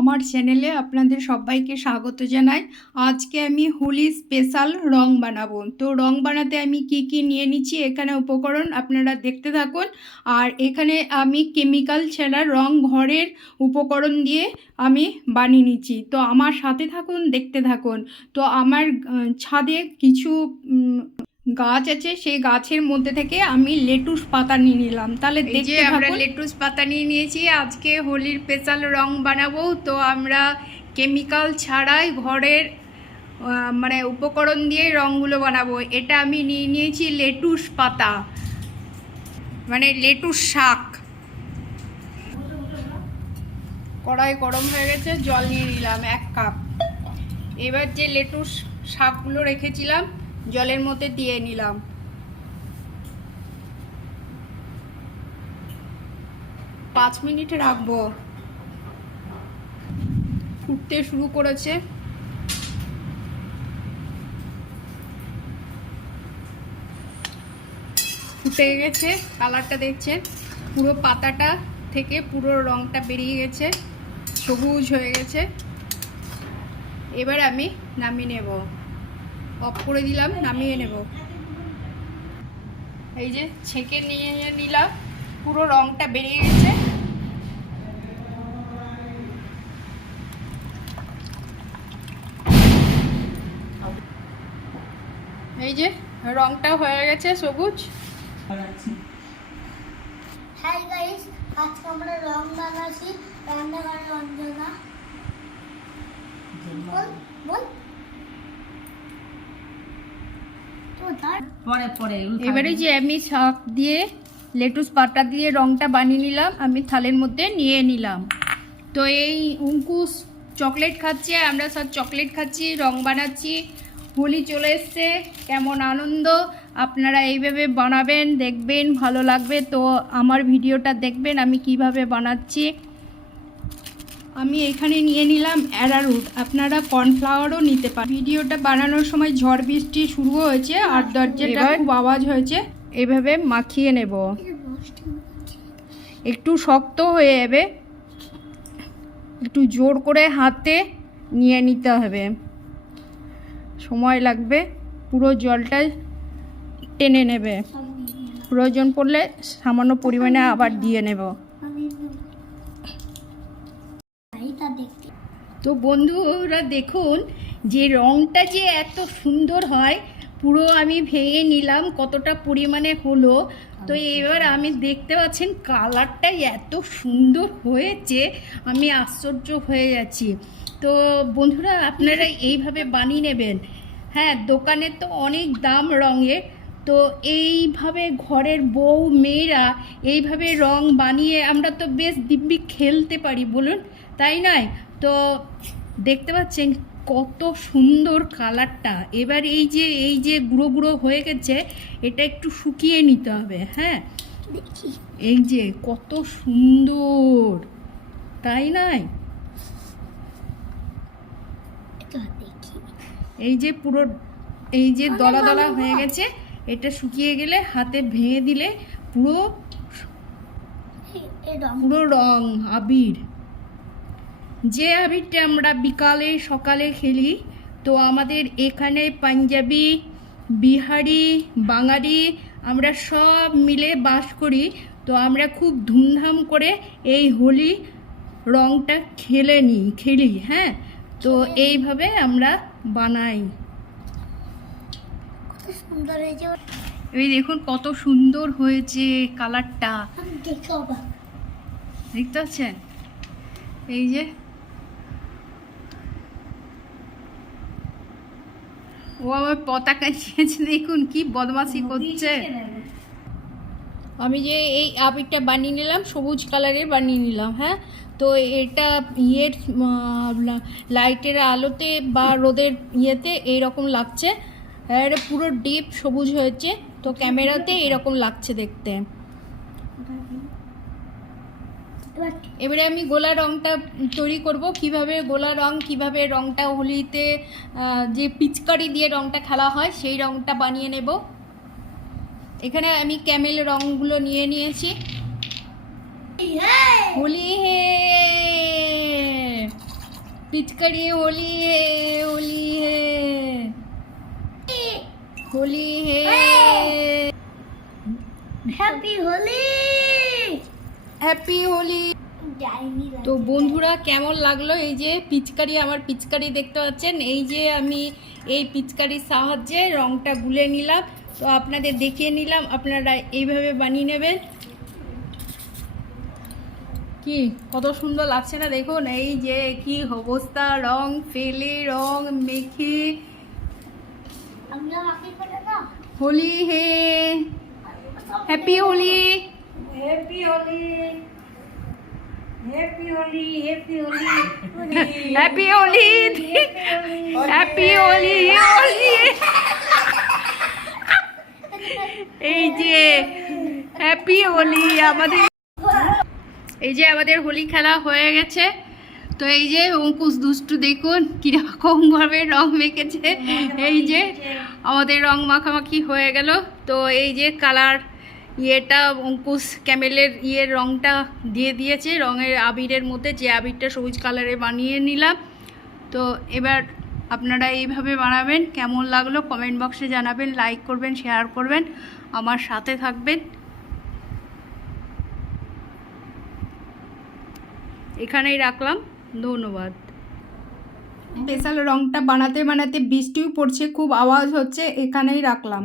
আমার চ্যানেলে আপনাদের সবাইকে স্বাগত জানাই। আজকে আমি হোলি স্পেশাল রং বানাবো। তো রং বানাতে আমি কি কি নিয়ে নিচ্ছি এখানে উপকরণ আপনারা দেখতে থাকুন। আর এখানে আমি কেমিক্যাল ছাড়া রং ঘরের উপকরণ দিয়ে আমি বানিয়ে নিচ্ছি। তো আমার সাথে থাকুন, দেখতে থাকুন। তো আমার ছাদে কিছু গাছ আছে সেই গাছের মধ্যে থেকে আমি লেটুস পাতা নিয়ে নিলাম। তাহলে দেখতে আমরা লেটুস পাতা নিয়ে নিয়েছি আজকে হোলির স্পেশাল রং বানাবো। তো আমরা কেমিক্যাল ছাড়াই ঘরের মানে উপকরণ দিয়ে রংগুলো বানাবো। এটা আমি নিয়ে নিয়েছি লেটুস পাতা। মানে লেটুস শাক। কড়াই গরম হয়ে গেছে জল নিয়ে নিলাম এক কাপ। এবার যে লেটুস শাকগুলো রেখেছিলাম জলের মধ্যে দিয়ে নিলাম। পাঁচ মিনিট রাখব। ফুটতে শুরু করেছে। ফুটে গেছে, কালারটা দেখছেন? পুরো পাতাটা থেকে পুরো রংটা বেরিয়ে গেছে, সবুজ হয়ে গেছে। এবার আমি নামিয়ে নেব। অফ করে দিলাম, নামিয়ে নেব। এই যে ছেঁকে নিয়ে নিলাম, পুরো রংটা বেরিয়ে গেছে। এই যে রংটা হয়ে গেছে সবুজ। হাই গাইস আজকে আমরা রং বানাচ্ছি রান্নাঘরে রঞ্জনা বল বল তো তার এবারে যে আমি শাক দিয়ে, লেটুস পাতা দিয়ে রংটা বানিয়ে নিলাম, আমি থালের মধ্যে নিয়ে নিলাম। তো এই অঙ্কুশ চকলেট খাচ্ছে, আমরা সব চকলেট খাচ্ছি, রং বানাচ্ছি। হোলি চলে এসছে, কেমন আনন্দ? আপনারা এইভাবে বানাবেন, দেখবেন, ভালো লাগবে। তো আমার ভিডিওটা দেখবেন, আমি কীভাবে বানাচ্ছি। আমি এখানে নিয়ে নিলাম অ্যারারুট। আপনারা কর্নফ্লাওয়ারও নিতে পারেন। ভিডিওটা বানানোর সময় ঝড় বৃষ্টি শুরু হয়েছে আর দরজাটা খুব আওয়াজ হয়েছে। এভাবে মাখিয়ে নেব। একটু শক্ত হয়ে যাবে। একটু জোর করে হাতে নিয়ে নিতে হবে। সময় লাগবে। পুরো জলটা টেনে নেবে। প্রয়োজন পড়লে সামান্য পরিমাণে আবার দিয়ে নেব আমি এইটা দেখতে তো বন্ধুরা দেখুন যে রংটা যে এত সুন্দর হয় পুরো আমি ভেঙে নিলাম কতটা পরিমাণে হলো। তো এবার আমি দেখতে পাচ্ছেন কালারটা এত সুন্দর হয়েছে আমি আশ্চর্য হয়ে যাচ্ছি। তো বন্ধুরা আপনারা এইভাবে বানিয়ে নেবেন। হ্যাঁ দোকানে তো অনেক দাম রঙের। তো এইভাবে ঘরের বউ মেয়েরা এইভাবে রং বানিয়ে আমরা তো বেশ দিব্যি খেলতে পারি বলুন। তাই নয়। তো দেখতে পাচ্ছেন কত সুন্দর কালারটা। এবার এই যে এই যে গুঁড়ো গুঁড়ো হয়ে গেছে এটা একটু শুকিয়ে নিতে হবে হ্যাঁ? এই যে কত সুন্দর তাই নয়? এই যে পুরো এই যে দলা দলা হয়ে গেছে এটা শুকিয়ে গেলে হাতে ভেঙে দিলে পুরো পুরো রং আবির। যে আবিরটা আমরা বিকালে সকালে খেলি তো আমাদের এখানে পাঞ্জাবি বিহারি বাঙালি আমরা সব মিলে বাস করি। তো আমরা খুব ধুমধাম করে এই হোলি রংটা খেলে নিই খেলি হ্যাঁ? তো এইভাবে আমরা বানাই। সুন্দর হয়েছে এই দেখুন কত সুন্দর হয়েছে কালারটা। দেখতে পাচ্ছেন? এই যে ও আমার পতাকা নিয়েছে দেখুন কি বদমাশি করছে। আমি যে এই আবিরটা বানিয়ে নিলাম সবুজ কালারের বানিয়ে নিলাম হ্যাঁ? তো এটা ইয়ের লাইটের আলোতে বা রোদের ইয়েতে এইরকম লাগছে। আর এটা পুরো ডিপ সবুজ হয়েছে তো ক্যামেরাতে এরকম লাগছে দেখতে। এবারে আমি গোলা রঙটা তৈরি করব। কীভাবে গোলা রং, কীভাবে রঙটা হোলিতে যে পিচকারি দিয়ে রঙটা খেলা হয়, সেই রঙটা বানিয়ে নেব। এখানে আমি ক্যামেল রঙগুলো নিয়ে নিয়েছি। হোলি হে, পিচকারি হোলি হে হোলি হে। হোলি হে। হ্যাপি হোলি। হ্যাপি হোলি তো বন্ধুরা কেমন লাগল এই যে পিচকারি আমার পিচকারি দেখতে পাচ্ছেন? এই যে আমি এই পিচকারির সাহায্যে রংটা গুলে নিলাম। তো আপনাদের দেখিয়ে নিলাম আপনারা এইভাবে বানিয়ে নেবেন। কি কত সুন্দর লাগছে না দেখুন? এই যে কি অবস্থা রং ফেলে রং মেখে। হোলি হে! Happy Holi happy Holi happy Holi happy Holi happy Holi happy Holi Holi এই যে হ্যাপি হোলি আমাদের। এই যে আমাদের হোলি খেলা হয়ে গেছে। তো এই যে অঙ্কুশ দুষ্টু দেখুন কীরকম ভাবে রং মেখেছে। এই যে আমাদের রং মাখামাখি হয়ে গেল। তো এই যে কালার ইয়েটা অঙ্কুশ ক্যামেলের ইয়ের রংটা দিয়ে দিয়েছে, রঙের আবিরের মধ্যে যে আবিরটা সবুজ কালারে বানিয়ে নিলাম। তো এবার আপনারা এইভাবে বানাবেন, কেমন লাগল কমেন্ট বক্সে জানাবেন, লাইক করবেন, শেয়ার করবেন, আমার সাথে থাকবেন। এখানেই রাখলাম, ধন্যবাদ। স্পেশাল রংটা বানাতে বানাতে বৃষ্টিও পড়ছে, খুব আওয়াজ হচ্ছে, এখানেই রাখলাম।